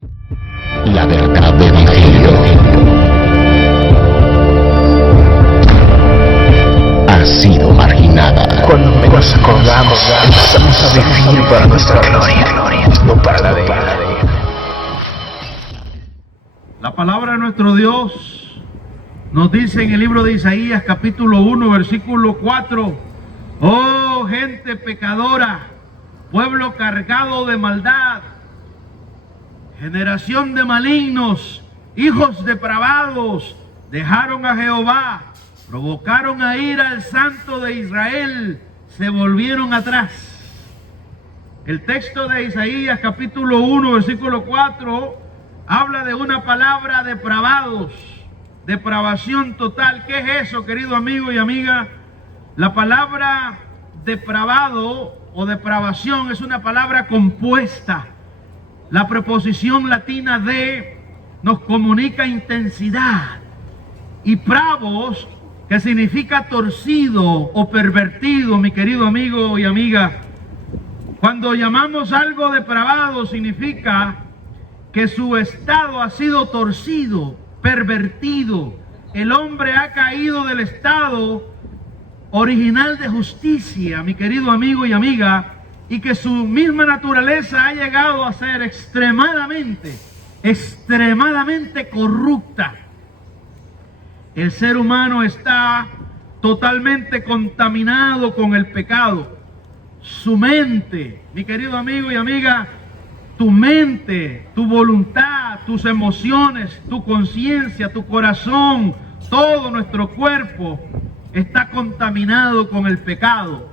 La verdad del Evangelio ha sido marginada. Cuando menos acordamos, empezamos a vivir para nuestra gloria, no para la de Él. La palabra de nuestro Dios nos dice en el libro de Isaías, capítulo 1, versículo 4: oh gente pecadora, pueblo cargado de maldad, generación de malignos, hijos depravados, dejaron a Jehová, provocaron a ira al Santo de Israel, se volvieron atrás. El texto de Isaías capítulo 1 versículo 4 habla de una palabra: depravados, depravación total. ¿Qué es eso, querido amigo y amiga? La palabra depravado o depravación es una palabra compuesta. La preposición latina de nos comunica intensidad, y pravos, que significa torcido o pervertido, mi querido amigo y amiga. Cuando llamamos algo depravado, significa que su estado ha sido torcido, pervertido. El hombre ha caído del estado original de justicia, mi querido amigo y amiga, y que su misma naturaleza ha llegado a ser extremadamente corrupta. El ser humano está totalmente contaminado con el pecado. Su mente, mi querido amigo y amiga, tu mente, tu voluntad, tus emociones, tu conciencia, tu corazón, todo nuestro cuerpo está contaminado con el pecado.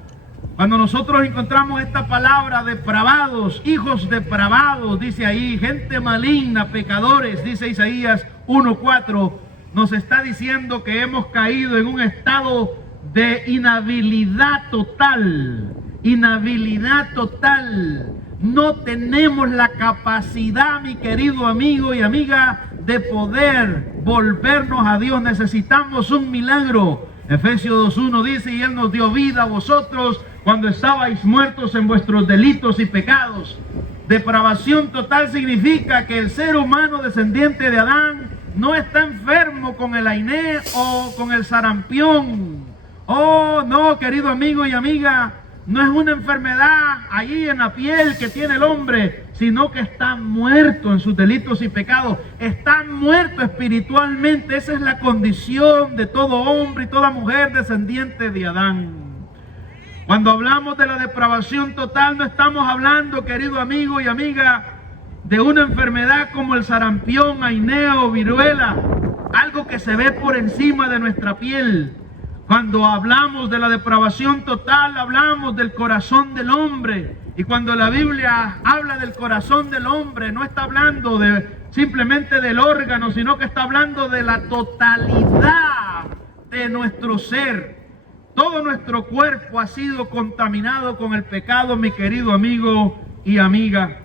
Cuando nosotros encontramos esta palabra depravados, hijos depravados, dice ahí, gente maligna, pecadores, dice Isaías 1:4, nos está diciendo que hemos caído en un estado de inhabilidad total. Inhabilidad total. No tenemos la capacidad, mi querido amigo y amiga, de poder volvernos a Dios. Necesitamos un milagro. Efesios 2:1 dice: y Él nos dio vida a vosotros cuando estabais muertos en vuestros delitos y pecados. Depravación total significa que el ser humano descendiente de Adán no está enfermo con el acné o con el sarampión. Oh, no, querido amigo y amiga, no es una enfermedad allí en la piel que tiene el hombre, sino que está muerto en sus delitos y pecados. Está muerto espiritualmente. Esa es la condición de todo hombre y toda mujer descendiente de Adán. Cuando hablamos de la depravación total, no estamos hablando, querido amigo y amiga, de una enfermedad como el sarampión, acné o viruela, algo que se ve por encima de nuestra piel. Cuando hablamos de la depravación total, hablamos del corazón del hombre. Y cuando la Biblia habla del corazón del hombre, no está hablando simplemente del órgano, sino que está hablando de la totalidad de nuestro ser. Todo nuestro cuerpo ha sido contaminado con el pecado, mi querido amigo y amiga.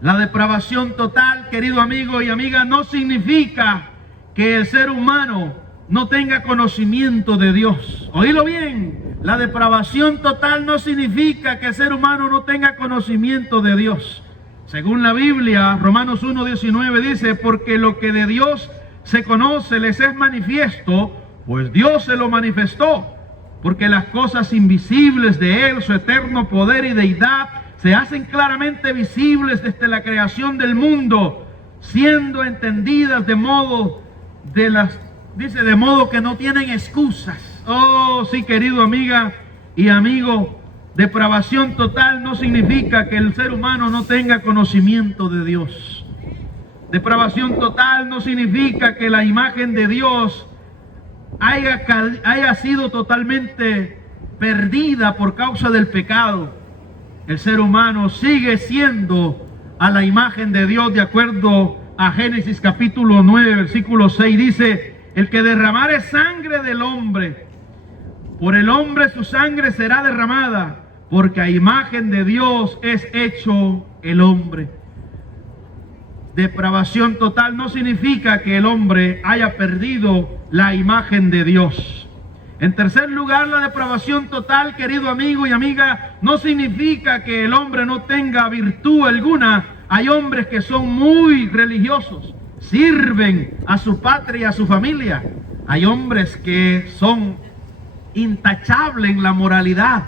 La depravación total, querido amigo y amiga, no significa que el ser humano no tenga conocimiento de Dios. Oílo bien, la depravación total no significa que el ser humano no tenga conocimiento de Dios. Según la Biblia, Romanos 1:19 dice: porque lo que de Dios se conoce les es manifiesto, pues Dios se lo manifestó. Porque las cosas invisibles de Él, su eterno poder y deidad, se hacen claramente visibles desde la creación del mundo, siendo entendidas de modo que no tienen excusas. Oh, sí, querido amiga y amigo, depravación total no significa que el ser humano no tenga conocimiento de Dios. Depravación total no significa que la imagen de Dios haya sido totalmente perdida por causa del pecado. El ser humano sigue siendo a la imagen de Dios, de acuerdo a Génesis capítulo 9, versículo 6, dice: el que derramare sangre del hombre, por el hombre su sangre será derramada, porque a imagen de Dios es hecho el hombre. Depravación total no significa que el hombre haya perdido la imagen de Dios. En tercer lugar, la depravación total, querido amigo y amiga, no significa que el hombre no tenga virtud alguna hay hombres que son muy religiosos, sirven a su patria y a su familia. Hay hombres que son intachables en la moralidad.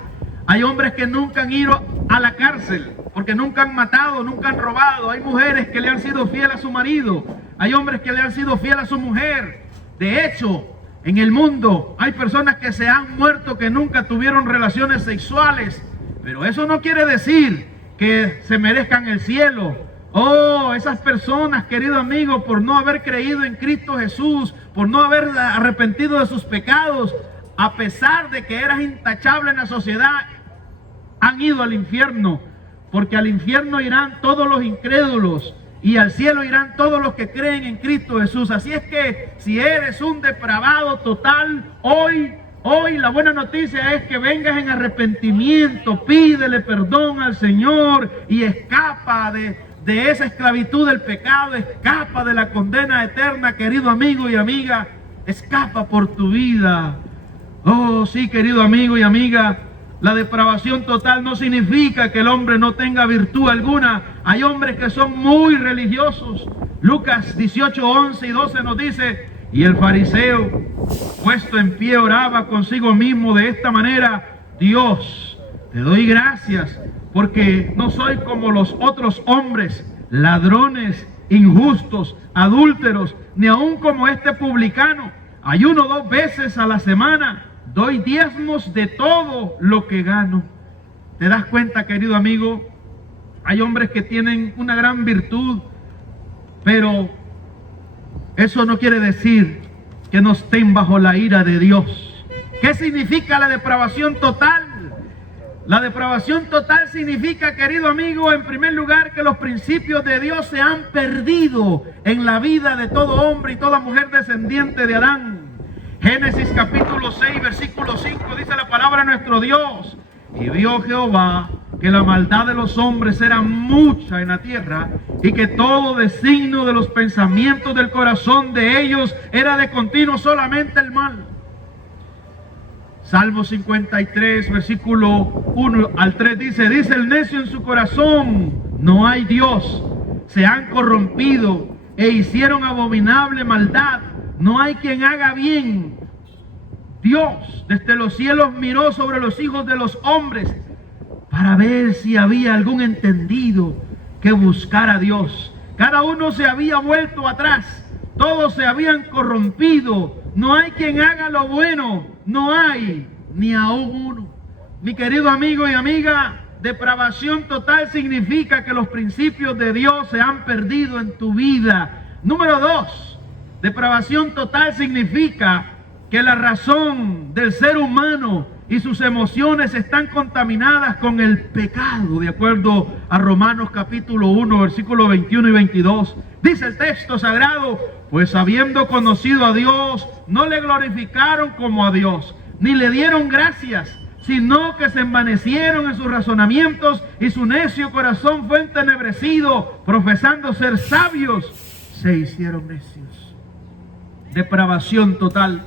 Hay hombres que nunca han ido a la cárcel porque nunca han matado, nunca han robado. Hay mujeres que le han sido fiel a su marido. Hay hombres que le han sido fiel a su mujer. De hecho, en el mundo hay personas que se han muerto que nunca tuvieron relaciones sexuales. Pero eso no quiere decir que se merezcan el cielo. Oh, esas personas, querido amigo, por no haber creído en Cristo Jesús, por no haber arrepentido de sus pecados, a pesar de que eras intachable en la sociedad, han ido al infierno, porque al infierno irán todos los incrédulos y al cielo irán todos los que creen en Cristo Jesús. Así es que si eres un depravado total, hoy la buena noticia es que vengas en arrepentimiento, pídele perdón al Señor y escapa de esa esclavitud del pecado, escapa de la condena eterna, querido amigo y amiga, escapa por tu vida. Oh, sí, querido amigo y amiga, la depravación total no significa que el hombre no tenga virtud alguna. Hay hombres que son muy religiosos. Lucas 18, 11 y 12 nos dice: y el fariseo, puesto en pie, oraba consigo mismo de esta manera: Dios, te doy gracias, porque no soy como los otros hombres, ladrones, injustos, adúlteros, ni aun como este publicano. Ayuno 2 veces a la semana, doy diezmos de todo lo que gano. ¿Te das cuenta, querido amigo? Hay hombres que tienen una gran virtud, pero eso no quiere decir que no estén bajo la ira de Dios. ¿Qué significa la depravación total? La depravación total significa, querido amigo, en primer lugar, que los principios de Dios se han perdido en la vida de todo hombre y toda mujer descendiente de Adán. Génesis capítulo 6, versículo 5, dice la palabra de nuestro Dios: y vio Jehová que la maldad de los hombres era mucha en la tierra, y que todo designio de los pensamientos del corazón de ellos era de continuo solamente el mal. Salmo 53, versículo 1 al 3 dice el necio en su corazón: no hay Dios. Se han corrompido e hicieron abominable maldad. No hay quien haga bien. Dios desde los cielos miró sobre los hijos de los hombres para ver si había algún entendido que buscara a Dios. Cada uno se había vuelto atrás. Todos se habían corrompido. No hay quien haga lo bueno. No hay ni aún uno. Mi querido amigo y amiga, depravación total significa que los principios de Dios se han perdido en tu vida. Número 2, depravación total significa que la razón del ser humano y sus emociones están contaminadas con el pecado, de acuerdo a Romanos capítulo 1, versículos 21 y 22. Dice el texto sagrado: pues habiendo conocido a Dios, no le glorificaron como a Dios, ni le dieron gracias, sino que se envanecieron en sus razonamientos, y su necio corazón fue entenebrecido. Profesando ser sabios, se hicieron necios. Depravación total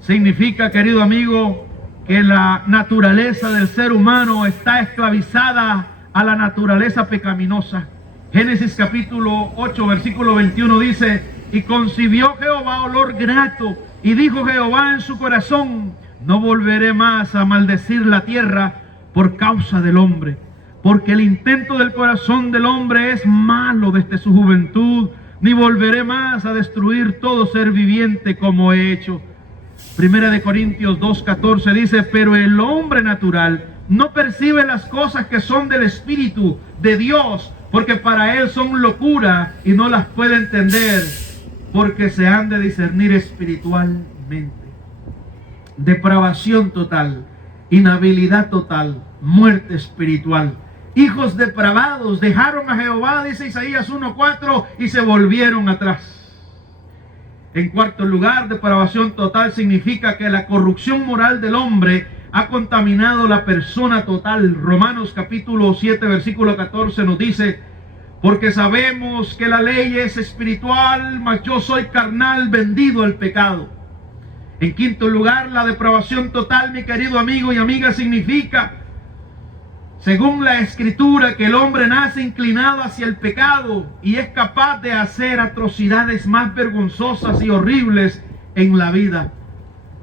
significa, querido amigo, que la naturaleza del ser humano está esclavizada a la naturaleza pecaminosa. Génesis capítulo 8, versículo 21 dice: y concibió Jehová olor grato, y dijo Jehová en su corazón: no volveré más a maldecir la tierra por causa del hombre, porque el intento del corazón del hombre es malo desde su juventud, ni volveré más a destruir todo ser viviente como he hecho. Primera de Corintios 2:14 dice: pero el hombre natural no percibe las cosas que son del Espíritu de Dios, porque para él son locura, y no las puede entender, porque se han de discernir espiritualmente. Depravación total, inhabilidad total, muerte espiritual. Hijos depravados dejaron a Jehová, dice Isaías 1:4, y se volvieron atrás. En cuarto lugar, depravación total significa que la corrupción moral del hombre ha contaminado la persona total. Romanos capítulo 7, versículo 14 nos dice: porque sabemos que la ley es espiritual, mas yo soy carnal, vendido al pecado. En quinto lugar, la depravación total, mi querido amigo y amiga, significa según la Escritura, que el hombre nace inclinado hacia el pecado y es capaz de hacer atrocidades más vergonzosas y horribles en la vida.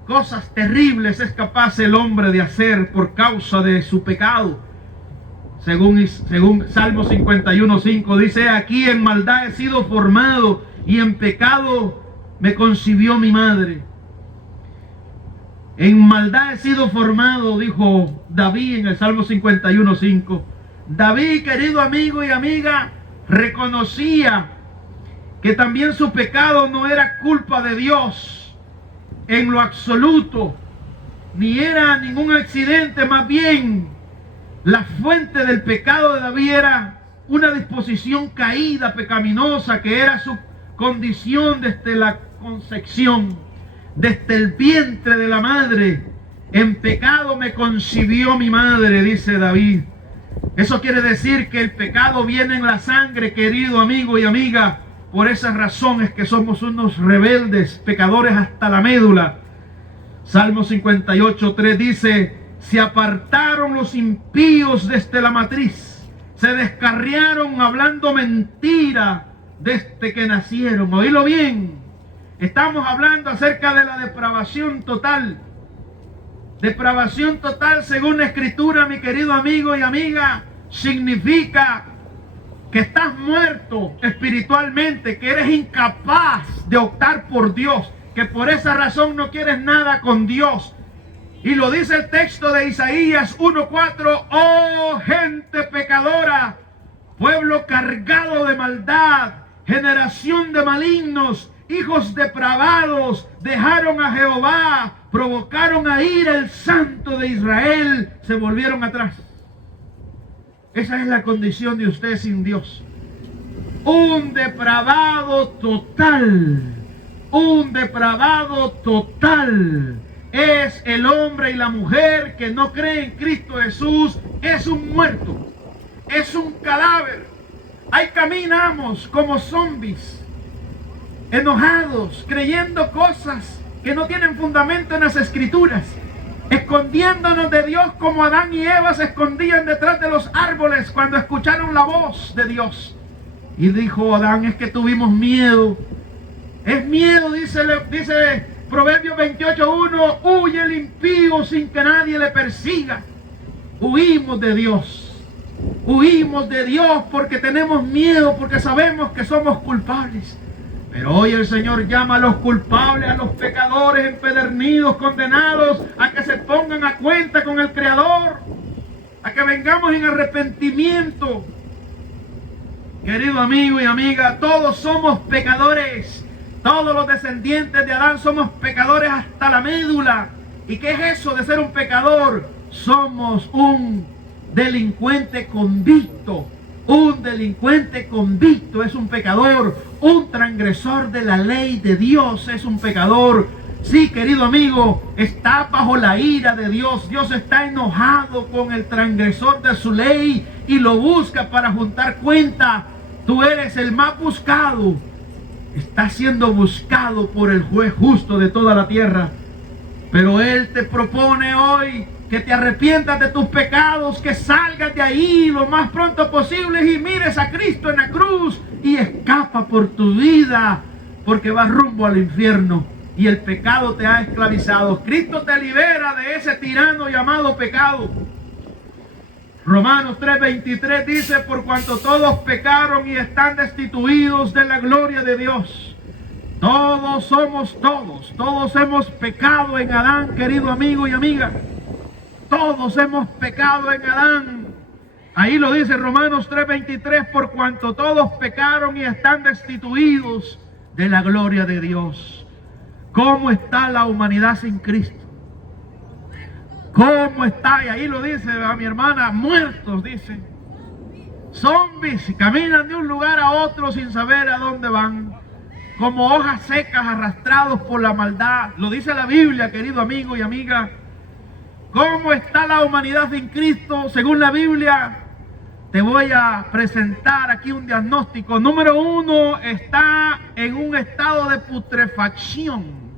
Cosas terribles es capaz el hombre de hacer por causa de su pecado. Según Salmo 51:5 dice: aquí en maldad he sido formado y en pecado me concibió mi madre. En maldad he sido formado, dijo David en el Salmo 51:5. David, querido amigo y amiga, reconocía que también su pecado no era culpa de Dios en lo absoluto, ni era ningún accidente. Más bien, la fuente del pecado de David era una disposición caída, pecaminosa, que era su condición desde la concepción. Desde el vientre de la madre, en pecado me concibió mi madre, dice David. Eso quiere decir que el pecado viene en la sangre, querido amigo y amiga. Por esas razones que somos unos rebeldes, pecadores hasta la médula. Salmo 58:3 dice: se apartaron los impíos desde la matriz, se descarriaron hablando mentira desde que nacieron. Oílo bien. Estamos hablando acerca de la depravación total. Depravación total, según la Escritura, mi querido amigo y amiga, significa que estás muerto espiritualmente, que eres incapaz de optar por Dios, que por esa razón no quieres nada con Dios. Y lo dice el texto de Isaías 1:4: oh gente pecadora, pueblo cargado de maldad, generación de malignos, hijos depravados, dejaron a Jehová, provocaron a ira el Santo de Israel, se volvieron atrás. Esa es la condición de usted sin Dios. Un depravado total. Un depravado total es el hombre y la mujer que no cree en Cristo Jesús. Es un muerto, es un cadáver. Ahí caminamos como zombies, enojados, creyendo cosas que no tienen fundamento en las Escrituras, escondiéndonos de Dios como Adán y Eva se escondían detrás de los árboles cuando escucharon la voz de Dios. Y dijo Adán: es que tuvimos miedo. Es miedo, dice Proverbios 28:1: huye el impío sin que nadie le persiga. Huimos de Dios. Huimos de Dios porque tenemos miedo, porque sabemos que somos culpables. Pero hoy el Señor llama a los culpables, a los pecadores empedernidos, condenados, a que se pongan a cuenta con el Creador, a que vengamos en arrepentimiento. Querido amigo y amiga, todos somos pecadores. Todos los descendientes de Adán somos pecadores hasta la médula. ¿Y qué es eso de ser un pecador? Somos un delincuente convicto. Un delincuente convicto es un pecador. Un transgresor de la ley de Dios es un pecador. Sí, querido amigo, está bajo la ira de Dios. Dios está enojado con el transgresor de su ley y lo busca para juntar cuenta. Tú eres el más buscado. Está siendo buscado por el juez justo de toda la tierra. Pero Él te propone hoy que te arrepientas de tus pecados, que salgas de ahí lo más pronto posible y mires a Cristo en la cruz y escapa por tu vida, porque vas rumbo al infierno y el pecado te ha esclavizado. Cristo te libera de ese tirano llamado pecado. Romanos 3:23 dice: por cuanto todos pecaron y están destituidos de la gloria de Dios. Todos hemos pecado en Adán, querido amigo y amiga. Todos hemos pecado en Adán. Ahí lo dice Romanos 3:23: por cuanto todos pecaron y están destituidos de la gloria de Dios. ¿Cómo está la humanidad sin Cristo? ¿Cómo está? Y ahí lo dice a mi hermana: muertos, dice. Zombies, caminan de un lugar a otro sin saber a dónde van. Como hojas secas arrastrados por la maldad. Lo dice la Biblia, querido amigo y amiga. ¿Cómo está la humanidad sin Cristo? Según la Biblia, te voy a presentar aquí un diagnóstico. Número 1, está en un estado de putrefacción.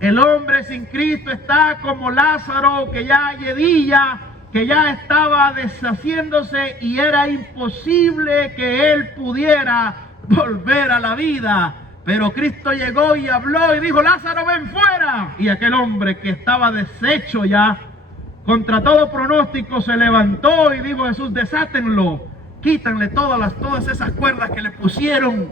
El hombre sin Cristo está como Lázaro, que ya lledilla, que ya estaba deshaciéndose y era imposible que él pudiera volver a la vida. Pero Cristo llegó y habló y dijo: Lázaro, ven fuera. Y aquel hombre que estaba deshecho ya, contra todo pronóstico, se levantó y dijo: Jesús, desátenlo, quítanle todas esas cuerdas que le pusieron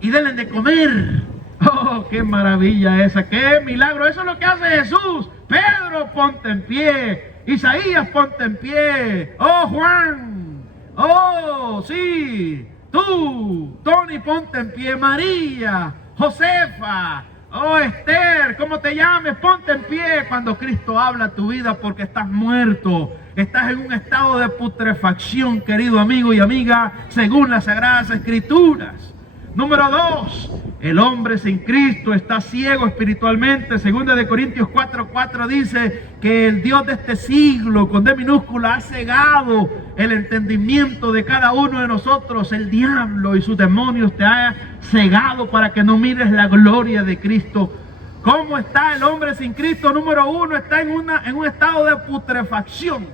y denle de comer. ¡Oh, qué maravilla esa! ¡Qué milagro! Eso es lo que hace Jesús. Pedro, ponte en pie. Isaías, ponte en pie. ¡Oh, Juan! ¡Oh, sí! Tú, Tony, ponte en pie. María, Josefa, oh, Esther, ¿cómo te llames? Ponte en pie cuando Cristo habla a tu vida, porque estás muerto. Estás en un estado de putrefacción, querido amigo y amiga, según las Sagradas Escrituras. Número 2, el hombre sin Cristo está ciego espiritualmente. Segunda de Corintios 4:4 dice que el Dios de este siglo, con D minúscula, ha cegado el entendimiento de cada uno de nosotros. El diablo y sus demonios te ha cegado para que no mires la gloria de Cristo. ¿Cómo está el hombre sin Cristo? Número 1, está en un estado de putrefacción.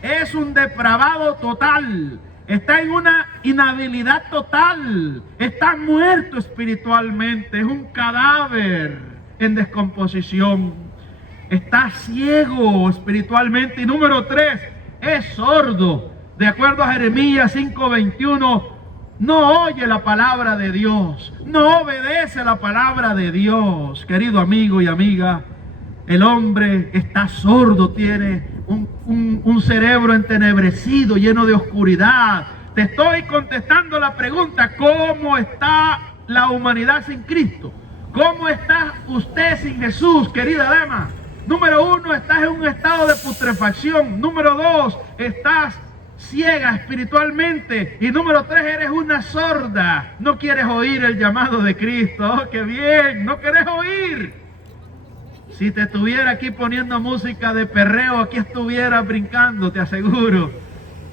Es un depravado total. Está en una inhabilidad total. Está muerto espiritualmente. Es un cadáver en descomposición. Está ciego espiritualmente. Y número 3, es sordo. De acuerdo a Jeremías 5:21, no oye la palabra de Dios. No obedece la palabra de Dios. Querido amigo y amiga, el hombre está sordo, tiene un cerebro entenebrecido, lleno de oscuridad. Te estoy contestando la pregunta: ¿cómo está la humanidad sin Cristo? ¿Cómo está usted sin Jesús, querida dama? Número 1, estás en un estado de putrefacción. Número 2, estás ciega espiritualmente. Y número 3, eres una sorda. No quieres oír el llamado de Cristo. ¡Oh, qué bien! No quieres oír. Si te estuviera aquí poniendo música de perreo, aquí estuvieras brincando, te aseguro.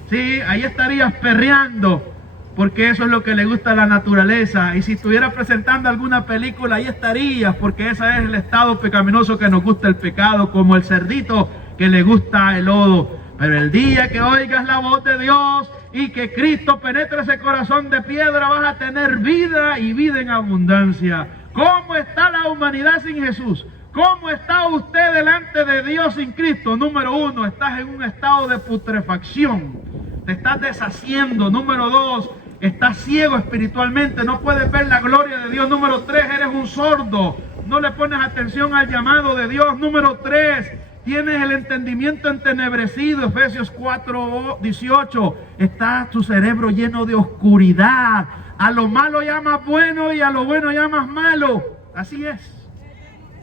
Sí, ahí estarías perreando, porque eso es lo que le gusta a la naturaleza. Y si estuviera presentando alguna película, ahí estarías, porque ese es el estado pecaminoso que nos gusta el pecado, como el cerdito que le gusta el lodo. Pero el día que oigas la voz de Dios y que Cristo penetre ese corazón de piedra, vas a tener vida y vida en abundancia. ¿Cómo está la humanidad sin Jesús? ¿Cómo está usted delante de Dios sin Cristo? Número 1, estás en un estado de putrefacción. Te estás deshaciendo. Número 2, estás ciego espiritualmente. No puedes ver la gloria de Dios. Número 3, eres un sordo. No le pones atención al llamado de Dios. Número 3, tienes el entendimiento entenebrecido. Efesios 4:18. Está tu cerebro lleno de oscuridad. A lo malo llamas bueno y a lo bueno llamas malo. Así es.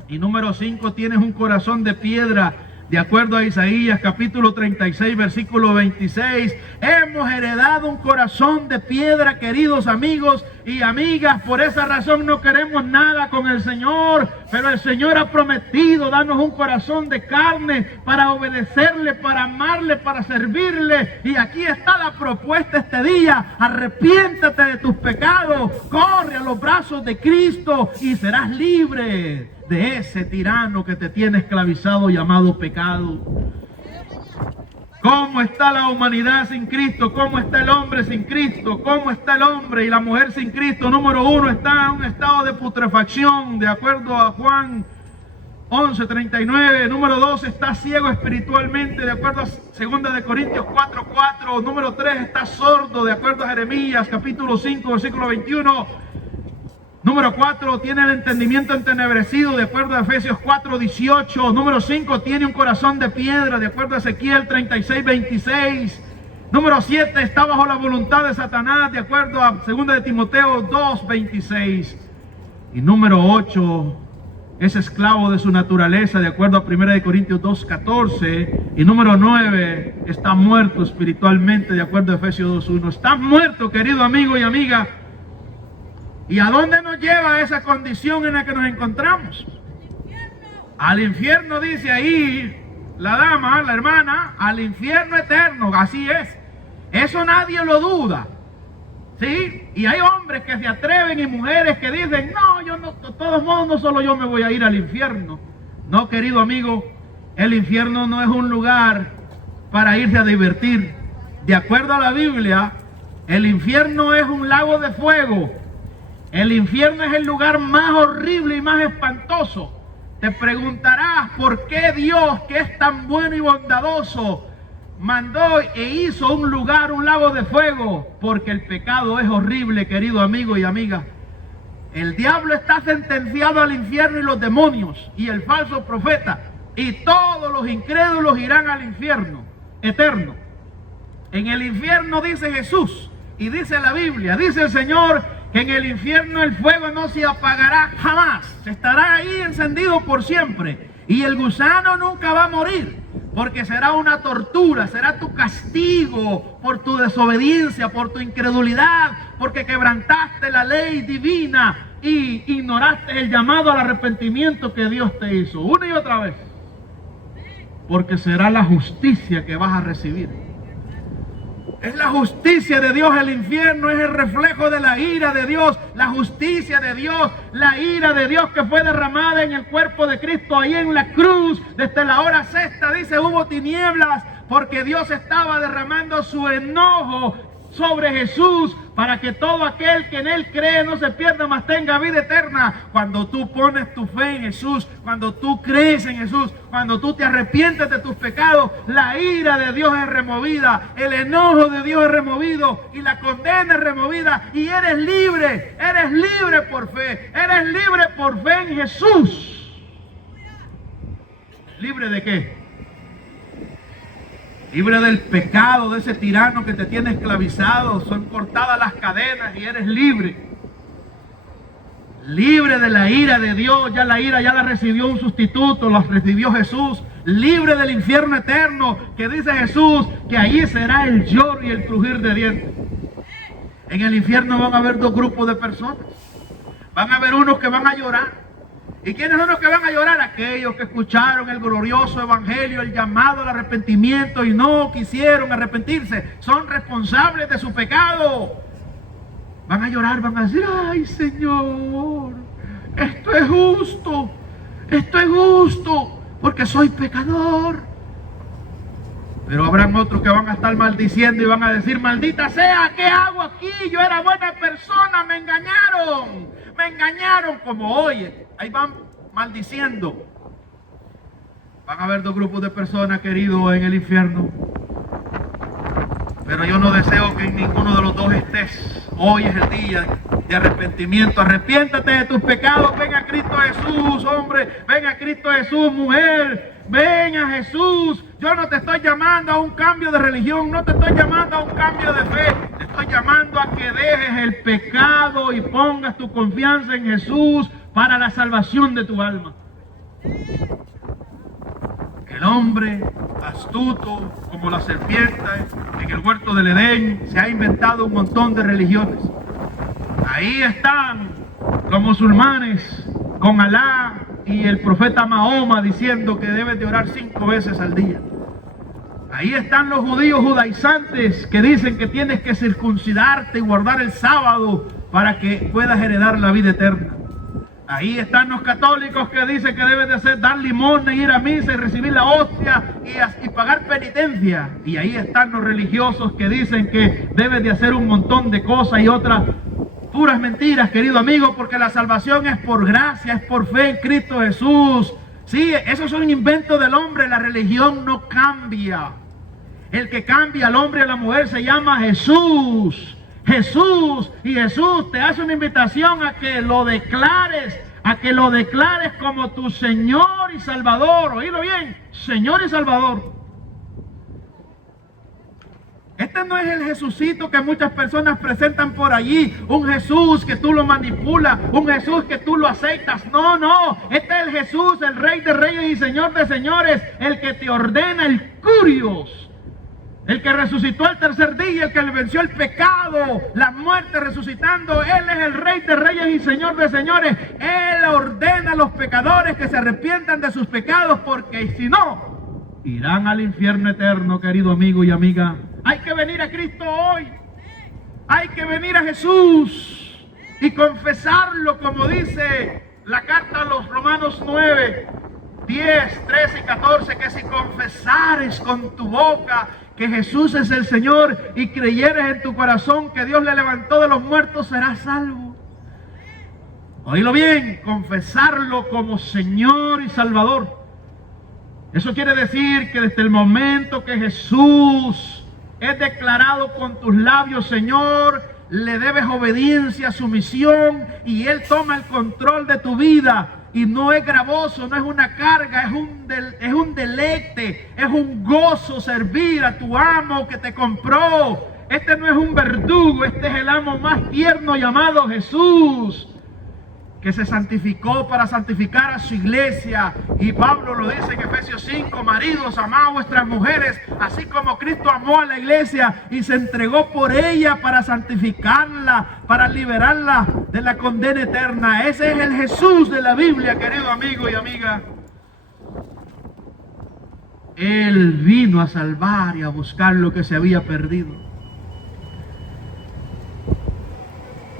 Y número 5, tienes un corazón de piedra. De acuerdo a Isaías capítulo 36, versículo 26, hemos heredado un corazón de piedra, queridos amigos y amigas. Por esa razón no queremos nada con el Señor, pero el Señor ha prometido darnos un corazón de carne para obedecerle, para amarle, para servirle. Y aquí está la propuesta este día: arrepiéntate de tus pecados, corre a los brazos de Cristo y serás libre de ese tirano que te tiene esclavizado llamado pecado. ¿Cómo está la humanidad sin Cristo? ¿Cómo está el hombre sin Cristo? ¿Cómo está el hombre y la mujer sin Cristo? Número 1, está en un estado de putrefacción, de acuerdo a Juan 11:39. Número 2, está ciego espiritualmente, de acuerdo a 2 de Corintios 4:4. Número 3, está sordo, de acuerdo a Jeremías capítulo 5, versículo 21. Número 4, tiene el entendimiento entenebrecido, de acuerdo a Efesios 4:18. Número 5, tiene un corazón de piedra, de acuerdo a Ezequiel 36:26. Número 7, está bajo la voluntad de Satanás, de acuerdo a 2 de Timoteo 2:26. Y número 8, es esclavo de su naturaleza, de acuerdo a 1 de Corintios 2:14. Y número 9, está muerto espiritualmente, de acuerdo a Efesios 2:1. Estás muerto, querido amigo y amiga. ¿Y a dónde nos lleva esa condición en la que nos encontramos? Al infierno, dice ahí la dama, la hermana, al infierno eterno. Así es. Eso nadie lo duda. ¿Sí? Y hay hombres que se atreven y mujeres que dicen: no, yo no, de todos modos no solo yo me voy a ir al infierno. No, querido amigo, el infierno no es un lugar para irse a divertir. De acuerdo a la Biblia, el infierno es un lago de fuego. El infierno es el lugar más horrible y más espantoso. Te preguntarás por qué Dios, que es tan bueno y bondadoso, mandó e hizo un lugar, un lago de fuego. Porque el pecado es horrible, querido amigo y amiga. El diablo está sentenciado al infierno y los demonios y el falso profeta. Y todos los incrédulos irán al infierno eterno. En el infierno, dice Jesús, y dice la Biblia, dice el Señor, que en el infierno el fuego no se apagará jamás. Se estará ahí encendido por siempre. Y el gusano nunca va a morir, porque será una tortura, será tu castigo por tu desobediencia, por tu incredulidad, porque quebrantaste la ley divina y ignoraste el llamado al arrepentimiento que Dios te hizo, una y otra vez. Porque será la justicia que vas a recibir. Es la justicia de Dios. El infierno es el reflejo de la ira de Dios, la justicia de Dios, la ira de Dios que fue derramada en el cuerpo de Cristo ahí en la cruz. Desde la hora sexta, dice, hubo tinieblas, porque Dios estaba derramando su enojo sobre Jesús, para que todo aquel que en Él cree no se pierda, mas tenga vida eterna. Cuando tú pones tu fe en Jesús, cuando tú crees en Jesús, cuando tú te arrepientes de tus pecados, la ira de Dios es removida, el enojo de Dios es removido y la condena es removida, y eres libre por fe, eres libre por fe en Jesús. ¿Libre de qué? Libre del pecado, de ese tirano que te tiene esclavizado. Son cortadas las cadenas y eres libre. Libre de la ira de Dios. Ya la ira ya la recibió un sustituto, la recibió Jesús. Libre del infierno eterno, que dice Jesús que allí será el lloro y el crujir de dientes. En el infierno van a haber dos grupos de personas. Van a haber unos que van a llorar. ¿Y quiénes son los que van a llorar? Aquellos que escucharon el glorioso evangelio, el llamado al arrepentimiento y no quisieron arrepentirse. Son responsables de su pecado. Van a llorar, van a decir, ay Señor, esto es justo, porque soy pecador. Pero habrán otros que van a estar maldiciendo y van a decir, maldita sea, ¿qué hago aquí? Yo era buena persona, me engañaron como hoy. Ahí van maldiciendo. Van a haber dos grupos de personas, queridos, en el infierno. Pero yo no deseo que en ninguno de los dos estés. Hoy es el día de arrepentimiento. Arrepiéntate de tus pecados. Ven a Cristo Jesús, hombre. Ven a Cristo Jesús, mujer. Ven a Jesús. Yo no te estoy llamando a un cambio de religión. No te estoy llamando a un cambio de fe. Te estoy llamando a que dejes el pecado y pongas tu confianza en Jesús para la salvación de tu alma. El hombre astuto como la serpiente en el huerto del Edén se ha inventado un montón de religiones. Ahí están los musulmanes con Alá y el profeta Mahoma diciendo que debes de orar 5 veces al día. Ahí están los judíos judaizantes que dicen que tienes que circuncidarte y guardar el sábado para que puedas heredar la vida eterna. Ahí están los católicos que dicen que debes de hacer, dar limosna, ir a misa y recibir la hostia y pagar penitencia. Y ahí están los religiosos que dicen que debes de hacer un montón de cosas y otras puras mentiras, querido amigo, porque la salvación es por gracia, es por fe en Cristo Jesús. Sí, esos son inventos del hombre, la religión no cambia. El que cambia al hombre y a la mujer se llama Jesús. Jesús, y Jesús te hace una invitación a que lo declares como tu Señor y Salvador. Oílo bien, Señor y Salvador. Este no es el Jesucito que muchas personas presentan por allí, un Jesús que tú lo manipulas, un Jesús que tú lo aceitas. No, este es el Jesús, el Rey de Reyes y Señor de Señores, el que te ordena el Curios. El que resucitó al tercer día, el que le venció el pecado, la muerte resucitando. Él es el Rey de Reyes y Señor de Señores. Él ordena a los pecadores que se arrepientan de sus pecados, porque si no, irán al infierno eterno, querido amigo y amiga. Hay que venir a Cristo hoy. Hay que venir a Jesús y confesarlo, como dice la carta a los Romanos 9. 10, 13 y 14, que si confesares con tu boca que Jesús es el Señor y creyeres en tu corazón que Dios le levantó de los muertos, serás salvo. Oílo bien, confesarlo como Señor y Salvador. Eso quiere decir que desde el momento que Jesús es declarado con tus labios Señor, le debes obediencia, sumisión, y Él toma el control de tu vida. Y no es gravoso, no es una carga, es un deleite, es un gozo servir a tu amo que te compró. Este no es un verdugo, este es el amo más tierno llamado Jesús, que se santificó para santificar a su iglesia. Y Pablo lo dice en Efesios 5, maridos, amad a vuestras mujeres, así como Cristo amó a la iglesia y se entregó por ella para santificarla, para liberarla de la condena eterna. Ese es el Jesús de la Biblia, querido amigo y amiga. Él vino a salvar y a buscar lo que se había perdido.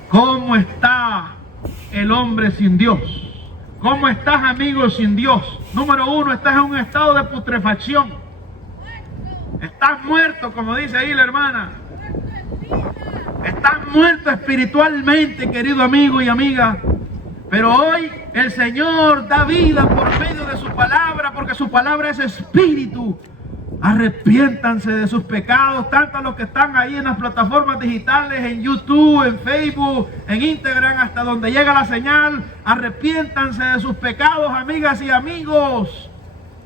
¿Cómo está el hombre sin Dios? ¿Cómo estás, amigo, sin Dios? Número uno, estás en un estado de putrefacción. Estás muerto, como dice ahí la hermana. Estás muerto espiritualmente, querido amigo y amiga. Pero hoy el Señor da vida por medio de su palabra, porque su palabra es espíritu. Arrepiéntanse de sus pecados, tanto los que están ahí en las plataformas digitales, en YouTube, en Facebook, en Instagram, hasta donde llega la señal. Arrepiéntanse de sus pecados, amigas y amigos.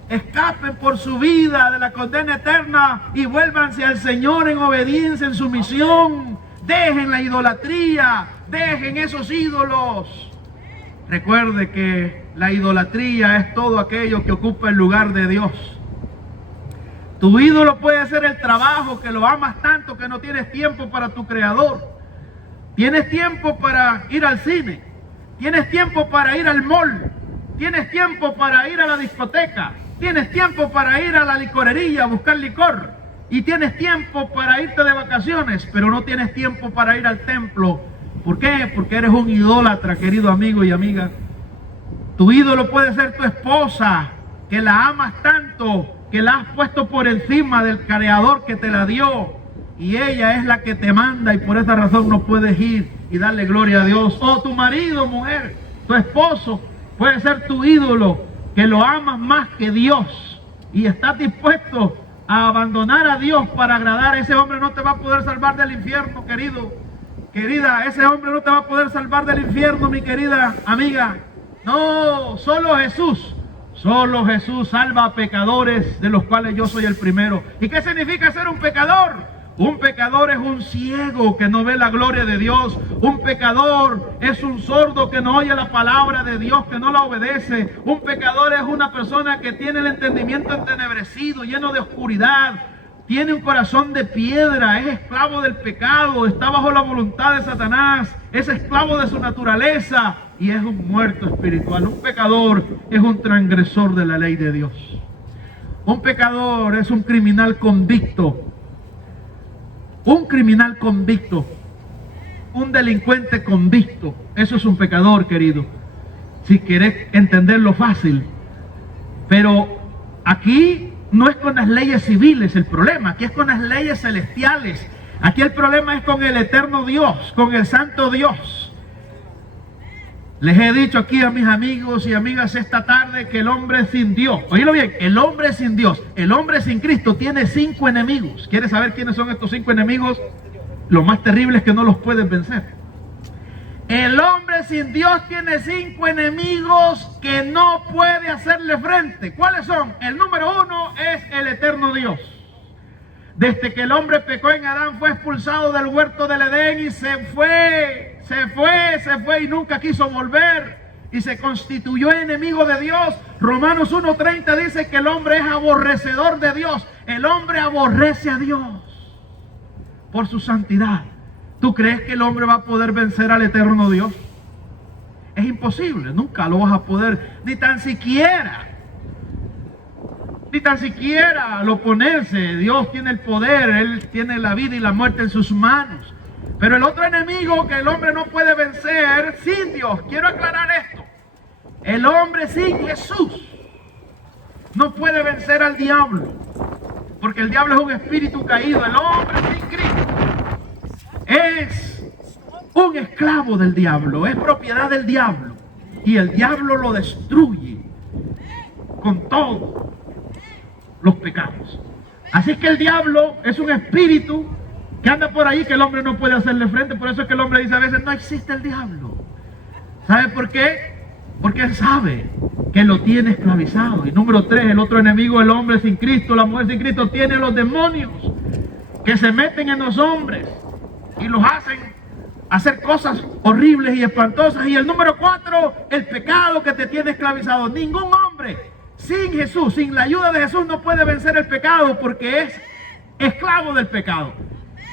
Escapen por su vida de la condena eterna y vuélvanse al Señor en obediencia, en sumisión. Dejen la idolatría, dejen esos ídolos. Recuerde que la idolatría es todo aquello que ocupa el lugar de Dios. Tu ídolo puede ser el trabajo, que lo amas tanto que no tienes tiempo para tu creador. Tienes tiempo para ir al cine, tienes tiempo para ir al mall, tienes tiempo para ir a la discoteca, tienes tiempo para ir a la licorería a buscar licor, y tienes tiempo para irte de vacaciones, pero no tienes tiempo para ir al templo. ¿Por qué? Porque eres un idólatra, querido amigo y amiga. Tu ídolo puede ser tu esposa, que la amas tanto que la has puesto por encima del creador que te la dio, y ella es la que te manda, y por esa razón no puedes ir y darle gloria a Dios. O tu marido, mujer, tu esposo puede ser tu ídolo, que lo amas más que Dios y estás dispuesto a abandonar a Dios para agradar. Ese hombre no te va a poder salvar del infierno, querido, querida. Ese hombre no te va a poder salvar del infierno, mi querida amiga. No, solo Jesús. Solo Jesús salva a pecadores, de los cuales yo soy el primero. ¿Y qué significa ser un pecador? Un pecador es un ciego que no ve la gloria de Dios. Un pecador es un sordo que no oye la palabra de Dios, que no la obedece. Un pecador es una persona que tiene el entendimiento entenebrecido, lleno de oscuridad. Tiene un corazón de piedra, es esclavo del pecado, está bajo la voluntad de Satanás, es esclavo de su naturaleza y es un muerto espiritual. Un pecador es un transgresor de la ley de Dios. Un pecador es un criminal convicto. Un criminal convicto, un delincuente convicto. Eso es un pecador, querido, si querés entenderlo fácil. Pero aquí no es con las leyes civiles el problema, aquí es con las leyes celestiales. Aquí el problema es con el eterno Dios, con el santo Dios. Les he dicho aquí a mis amigos y amigas esta tarde que el hombre sin Dios, oílo bien, el hombre sin Dios, el hombre sin Cristo tiene 5 enemigos. ¿Quieres saber quiénes son estos 5 enemigos? Lo más terrible es que no los puedes vencer. El hombre sin Dios tiene 5 enemigos que no puede hacerle frente. ¿Cuáles son? El número 1 es el eterno Dios. Desde que el hombre pecó en Adán, fue expulsado del huerto del Edén y se fue y nunca quiso volver y se constituyó enemigo de Dios. Romanos 1:30 dice que el hombre es aborrecedor de Dios. El hombre aborrece a Dios por su santidad. ¿Tú crees que el hombre va a poder vencer al eterno Dios? Es imposible, nunca lo vas a poder, ni tan siquiera al oponerse. Dios tiene el poder, Él tiene la vida y la muerte en sus manos. Pero el otro enemigo que el hombre no puede vencer sin Dios, quiero aclarar esto, el hombre sin Jesús no puede vencer al diablo, porque el diablo es un espíritu caído. El hombre sin Cristo es un esclavo del diablo, es propiedad del diablo, y el diablo lo destruye con todos los pecados. Así que el diablo es un espíritu que anda por ahí, que el hombre no puede hacerle frente. Por eso es que el hombre dice a veces: no existe el diablo. ¿Sabe por qué? Porque él sabe que lo tiene esclavizado. Y número 3, el otro enemigo, el hombre sin Cristo, la mujer sin Cristo, tiene los demonios que se meten en los hombres y los hacen hacer cosas horribles y espantosas. Y el número 4, el pecado que te tiene esclavizado. Ningún hombre sin Jesús, sin la ayuda de Jesús, no puede vencer el pecado, porque es esclavo del pecado.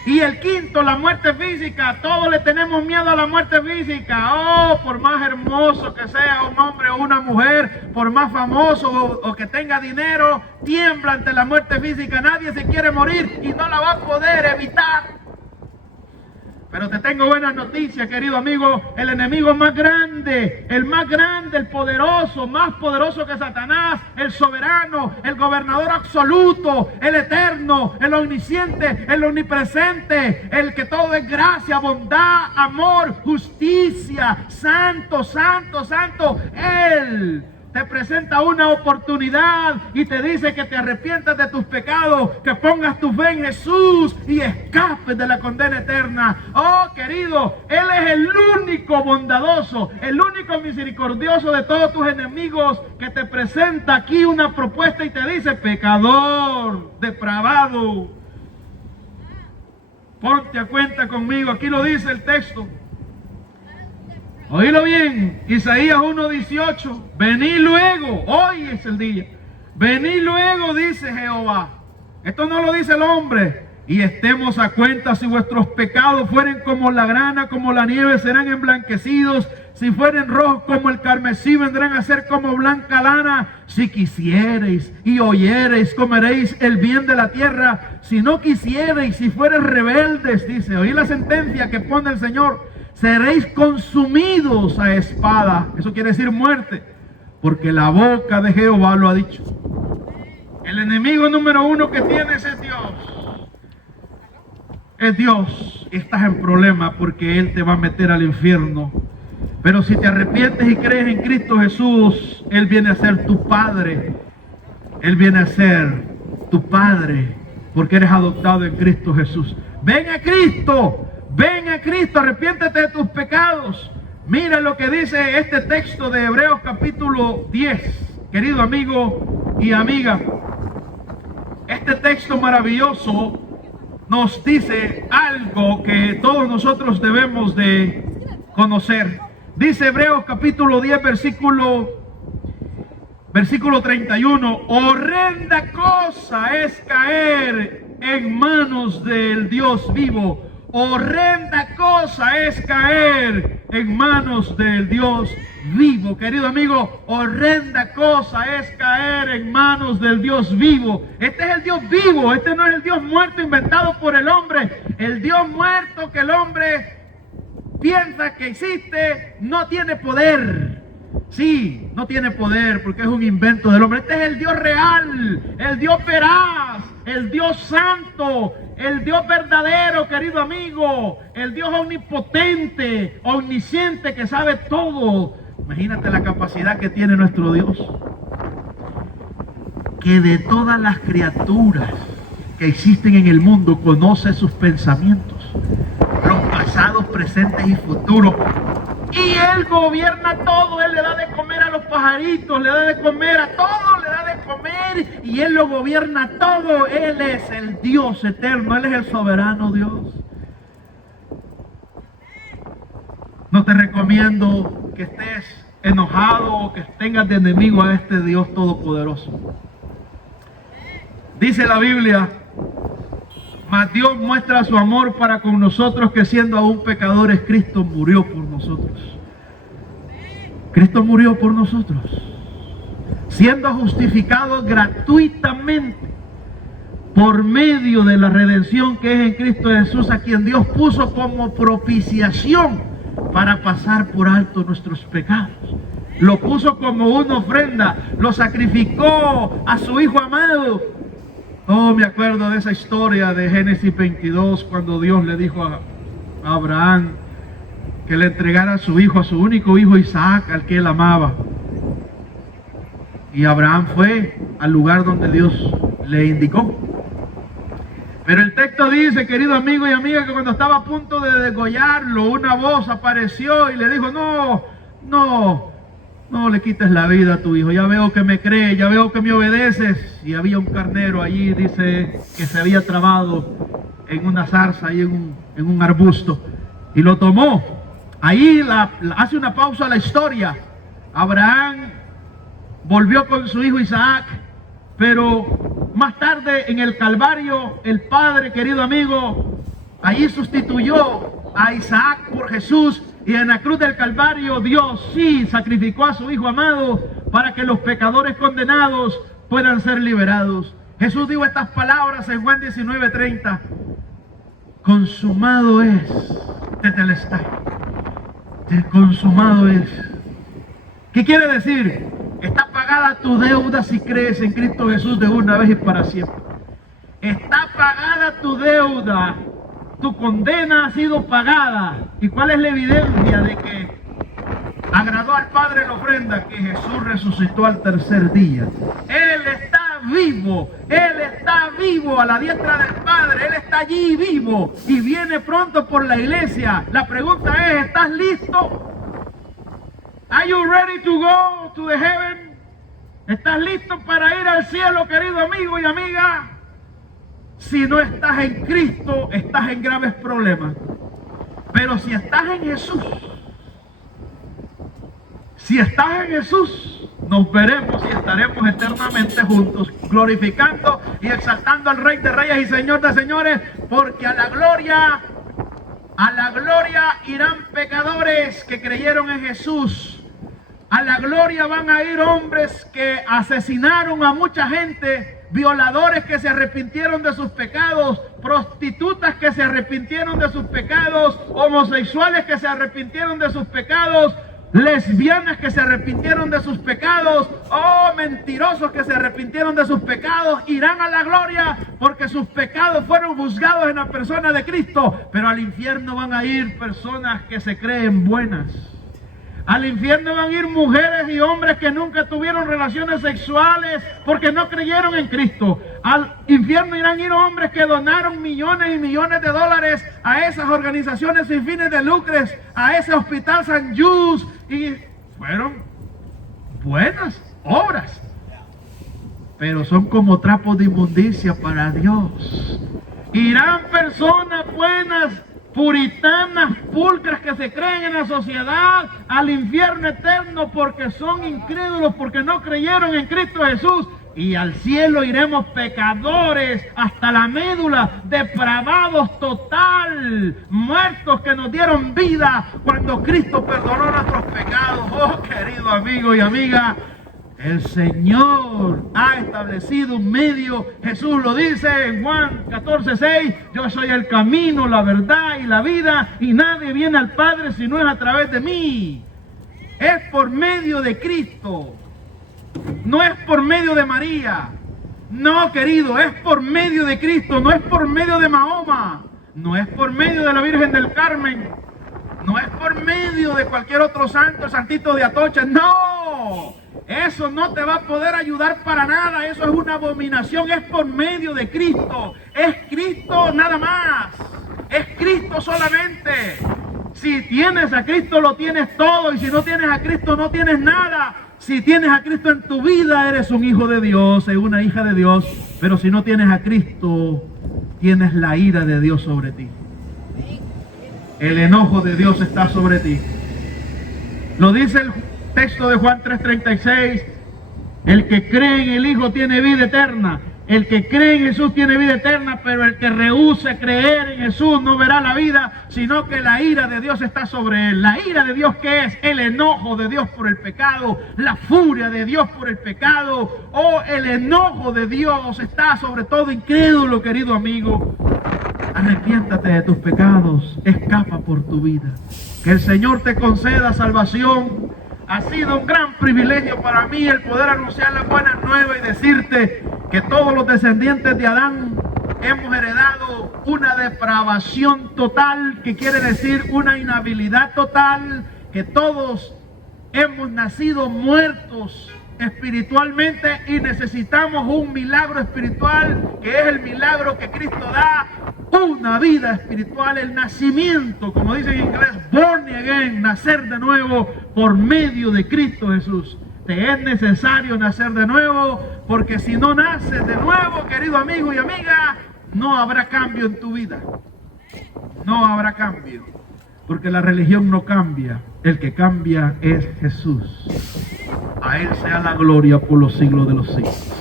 Y el 5, la muerte física. Todos le tenemos miedo a la muerte física. Oh, por más hermoso que sea un hombre o una mujer, por más famoso o que tenga dinero, tiembla ante la muerte física. Nadie se quiere morir y no la va a poder evitar. Pero te tengo buenas noticias, querido amigo. El enemigo más grande, el poderoso, más poderoso que Satanás, el soberano, el gobernador absoluto, el eterno, el omnisciente, el omnipresente, el que todo es gracia, bondad, amor, justicia, santo, santo, santo. Él te presenta una oportunidad y te dice que te arrepientas de tus pecados, que pongas tu fe en Jesús y escapes de la condena eterna. Oh, querido, Él es el único bondadoso, el único misericordioso de todos tus enemigos, que te presenta aquí una propuesta y te dice: pecador, depravado, ponte a cuenta conmigo. Aquí lo dice el texto. Oílo bien, Isaías 1:18. Venid luego, hoy es el día. Venid luego, dice Jehová. Esto no lo dice el hombre. Y estemos a cuenta. Si vuestros pecados fueren como la grana, como la nieve, serán emblanquecidos. Si fueren rojos como el carmesí, vendrán a ser como blanca lana. Si quisiereis y oyereis, comeréis el bien de la tierra. Si no quisiereis, si fuereis rebeldes, dice, oí la sentencia que pone el Señor: seréis consumidos a espada. Eso quiere decir muerte, porque la boca de Jehová lo ha dicho. El enemigo número 1 que tienes es Dios. Es Dios. Y estás en problema porque Él te va a meter al infierno. Pero si te arrepientes y crees en Cristo Jesús, Él viene a ser tu Padre. Él viene a ser tu Padre, porque eres adoptado en Cristo Jesús. Ven a Cristo. Ven a Cristo, arrepiéntete de tus pecados. Mira lo que dice este texto de Hebreos capítulo 10, querido amigo y amiga. Este texto maravilloso nos dice algo que todos nosotros debemos de conocer. Dice Hebreos capítulo 10, versículo 31. Horrenda cosa es caer en manos del Dios vivo. Horrenda cosa es caer en manos del Dios vivo. Querido amigo, horrenda cosa es caer en manos del Dios vivo. Este es el Dios vivo, este no es el Dios muerto inventado por el hombre. El Dios muerto que el hombre piensa que existe no tiene poder. Sí, no tiene poder porque es un invento del hombre. Este es el Dios real, el Dios veraz, el Dios santo, el Dios verdadero, querido amigo, el Dios omnipotente, omnisciente, que sabe todo. Imagínate la capacidad que tiene nuestro Dios, que de todas las criaturas que existen en el mundo conoce sus pensamientos, los pasados, presentes y futuros. Y Él gobierna todo. Él le da de comer a los pajaritos, le da de comer a todo, le da de comer, y Él lo gobierna todo. Él es el Dios eterno, Él es el soberano Dios. No te recomiendo que estés enojado o que tengas de enemigo a este Dios todopoderoso. Dice la Biblia: mas Dios muestra su amor para con nosotros, que siendo aún pecadores, Cristo murió por nosotros. Cristo murió por nosotros, siendo justificados gratuitamente por medio de la redención que es en Cristo Jesús, a quien Dios puso como propiciación para pasar por alto nuestros pecados. lo puso como una ofrenda, lo sacrificó a su hijo amado. Oh, me acuerdo de esa historia de Génesis 22, cuando Dios le dijo a Abraham que le entregara a su hijo, a su único hijo Isaac, al que él amaba. Y Abraham fue al lugar donde Dios le indicó. Pero el texto dice, querido amigo y amiga, que cuando estaba a punto de degollarlo, una voz apareció y le dijo: no le quites la vida a tu hijo, ya veo que me crees, ya veo que me obedeces. Y había un carnero allí, dice, que se había trabado en una zarza, ahí en un arbusto, y lo tomó. Ahí hace una pausa la historia. Abraham volvió con su hijo Isaac, pero más tarde en el Calvario, el Padre, querido amigo, allí sustituyó a Isaac por Jesús. Y en la cruz del Calvario Dios sí sacrificó a su Hijo amado para que los pecadores condenados puedan ser liberados. Jesús dijo estas palabras en Juan 19:30: consumado es, tetelestai. Consumado es. ¿Qué quiere decir? Está pagada tu deuda si crees en Cristo Jesús de una vez y para siempre. Está pagada tu deuda. Tu condena ha sido pagada. ¿Y cuál es la evidencia de que agradó al Padre la ofrenda? Que Jesús resucitó al tercer día. Él está vivo. Él está vivo a la diestra del Padre. Él está allí vivo y viene pronto por la iglesia. La pregunta es: ¿estás listo? Are you ready to go to the heaven? ¿Estás listo para ir al cielo, querido amigo y amiga? Si no estás en Cristo, estás en graves problemas. Pero si estás en Jesús, nos veremos y estaremos eternamente juntos, glorificando y exaltando al Rey de Reyes y Señor de Señores, porque a la gloria irán pecadores que creyeron en Jesús. A la gloria van a ir hombres que asesinaron a mucha gente, violadores que se arrepintieron de sus pecados, prostitutas que se arrepintieron de sus pecados, homosexuales que se arrepintieron de sus pecados, lesbianas que se arrepintieron de sus pecados, mentirosos que se arrepintieron de sus pecados, irán a la gloria porque sus pecados fueron juzgados en la persona de Cristo. Pero al infierno van a ir personas que se creen buenas. Al infierno van a ir mujeres y hombres que nunca tuvieron relaciones sexuales porque no creyeron en Cristo. Al infierno irán a ir hombres que donaron millones y millones de dólares a esas organizaciones sin fines de lucro, a ese hospital San Jude, y fueron buenas obras, pero son como trapos de inmundicia para Dios. Irán personas buenas, puritanas, pulcras, que se creen en la sociedad, al infierno eterno porque son incrédulos, porque no creyeron en Cristo Jesús. Y al cielo iremos pecadores hasta la médula, depravados total, muertos que nos dieron vida cuando Cristo perdonó nuestros pecados. Oh, querido amigo y amiga, el Señor ha establecido un medio. Jesús lo dice en Juan 14:6: yo soy el camino, la verdad y la vida, y nadie viene al Padre si no es a través de mí. Es por medio de Cristo, no es por medio de María. No, querido, es por medio de Cristo, no es por medio de Mahoma, no es por medio de la Virgen del Carmen, no es por medio de cualquier otro santo, santito de Atocha. No, eso no te va a poder ayudar para nada. Eso es una abominación. Es por medio de Cristo. Es Cristo nada más. Es Cristo solamente. Si tienes a Cristo, lo tienes todo. Y si no tienes a Cristo, no tienes nada. Si tienes a Cristo en tu vida, eres un hijo de Dios, una hija de Dios. Pero si no tienes a Cristo, tienes la ira de Dios sobre ti. El enojo de Dios está sobre ti. Lo dice el texto de Juan 3:36: el que cree en el Hijo tiene vida eterna. El que cree en Jesús tiene vida eterna, pero el que rehúse creer en Jesús no verá la vida, sino que la ira de Dios está sobre él. La ira de Dios, ¿qué es? El enojo de Dios por el pecado, la furia de Dios por el pecado. El enojo de Dios está sobre todo incrédulo, querido amigo. Arrepiéntate de tus pecados, escapa por tu vida. Que el Señor te conceda salvación. Ha sido un gran privilegio para mí el poder anunciar las buenas nuevas y decirte que todos los descendientes de Adán hemos heredado una depravación total, que quiere decir una inhabilidad total, que todos hemos nacido muertos espiritualmente y necesitamos un milagro espiritual, que es el milagro que Cristo da, una vida espiritual, el nacimiento, como dice en inglés, born again, nacer de nuevo por medio de Cristo Jesús. Te es necesario nacer de nuevo, porque si no naces de nuevo, querido amigo y amiga, no habrá cambio en tu vida. No habrá cambio, porque la religión no cambia, el que cambia es Jesús. A Él sea la gloria por los siglos de los siglos.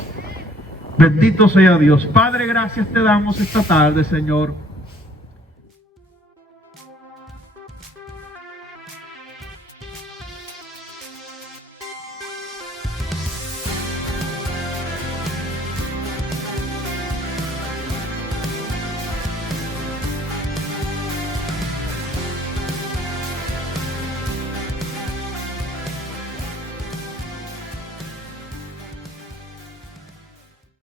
Bendito sea Dios. Padre, gracias te damos esta tarde, Señor.